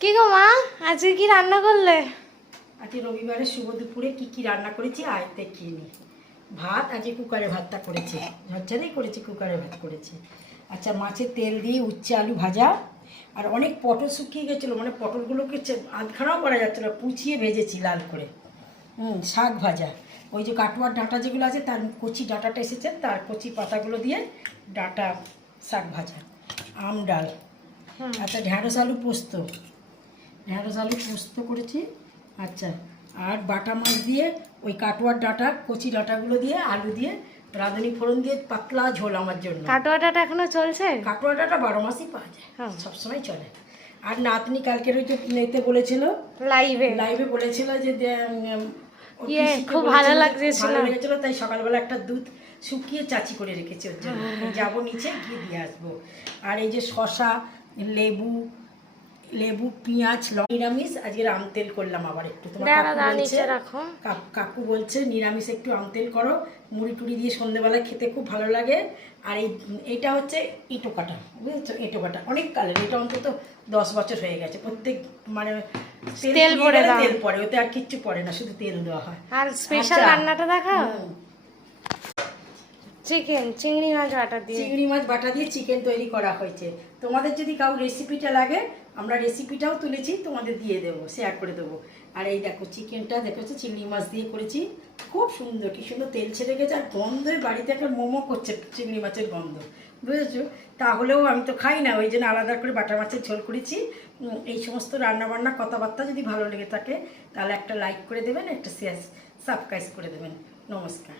কি গো মা, আজকে কি রান্না করলে? আজকে রবিবারের শুভ দুপুরে কি রান্না করেছি আয় দেখিয়ে নি। ভাত আজকে কুকারে ভাতটা করেছি, ঝরঝরেই করেছি, কুকারে ভাত করেছি। আচ্ছা, মাছের তেল দিয়ে উচ্ছে আলু ভাজা, আর অনেক পটল শুকিয়ে গেছিলো, মানে পটলগুলোকে আধখানাও করা যাচ্ছিলো, পুচিয়ে ভেজেছি লাল করে। শাক ভাজা, ওই যে কাটুয়ার ডাঁটা যেগুলো আছে তার কচি ডাঁটাটা এসেছে, তার কচি পাতাগুলো দিয়ে ডাঁটা শাক ভাজা, আম ডাল, আচ্ছা ঢ্যাঁড়স আলু পোস্ত, ঢ্যাঁড়স আলু পোস্ত করেছি। আচ্ছা, আর বাটা মাছ দিয়ে ওই কাটোয়ার ডাঁটা কচি ডাঁটাগুলো দিয়ে আলু দিয়ে রাঁধুনি ফোড়ন দিয়ে পাতলা ঝোল আমার জন্য। কাটোয়াটা এখনো চলছে? কাটোয়া ডাঁটা 12 মাসই পাওয়া যায়, সবসময় চলে। আর নাতনি কালকের ওই যে নিতে বলেছিল, লাইভে বলেছিল যে খুব ভালো লেগেছিল, তাই সকালবেলা একটা দুধ শুকিয়ে চাচি করে রেখেছি ওর জন্য। যাবো নিচে গিয়ে দিয়ে আসবো। আর এই যে শশা, লেবু পেঁয়াজ নিরামিষ, আজকে আম তেল করলাম আবার একটু। তোমার কাকু বলছে নিরামিষ একটু আম তেল করো, মুড়ি টুড়ি দিয়ে সন্ধ্যেবেলায় খেতে খুব ভালো লাগে। আর এইটা হচ্ছে ইটো কাটা, বুঝেছো? ইটো কাটা অনেক কালের, এটা অন্তত 10 বছর হয়ে গেছে। প্রত্যেক মানে তেল পড়ে, ওতে আর কিচ্ছু পড়ে না, শুধু তেল দেওয়া হয়। আর স্পেশাল রান্নাটা দেখা, চিংড়ি মাছ বাটা দিয়ে চিকেন তৈরি করা হয়েছে। তোমাদের যদি কাউ রেসিপিটা লাগে, আমরা রেসিপিটাও তুলেছি, তোমাদের দিয়ে দেবো, শেয়ার করে দেবো। আর এই দেখো চিকেনটা দেখেছো, চিংড়ি মাছ দিয়ে করেছি, খুব সুন্দর, কি সুন্দর তেল ছেড়ে গেছে, আর গন্ধই বাড়িতে একটা মোমো করছে চিংড়ি মাছের গন্ধ, বুঝেছো? তাহলেও আমি তো খাই না, ওই জন্য আলাদা করে বাটা মাছের ঝোল করেছি। এই সমস্ত রান্নাবান্না কথাবার্তা যদি ভালো লেগে থাকে তাহলে একটা লাইক করে দেবেন, একটা শেয়ার সাবস্ক্রাইব করে দেবেন। নমস্কার।